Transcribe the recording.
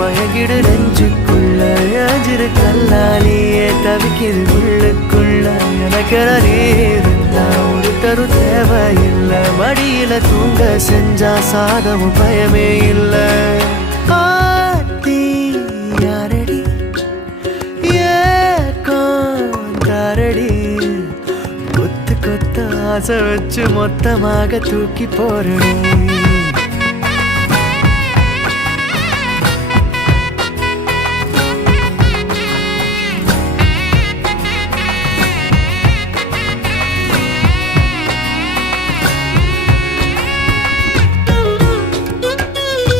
மயங்கிடு நெஞ்சுக்குள்ள அஞ்சிரு கல்லாலியே தவிக்கிது உள்ளுக்குள்ள எனக்கு நீ இருந்தா ஒரு தரு தேவையில்லை மடியில தூங்க செஞ்சா சாதமும் பயமே இல்லை ஆத்தி யாரடி ஏடி கொத்து கொத்த ஆசை வச்சு மொத்தமாக தூக்கி போறடி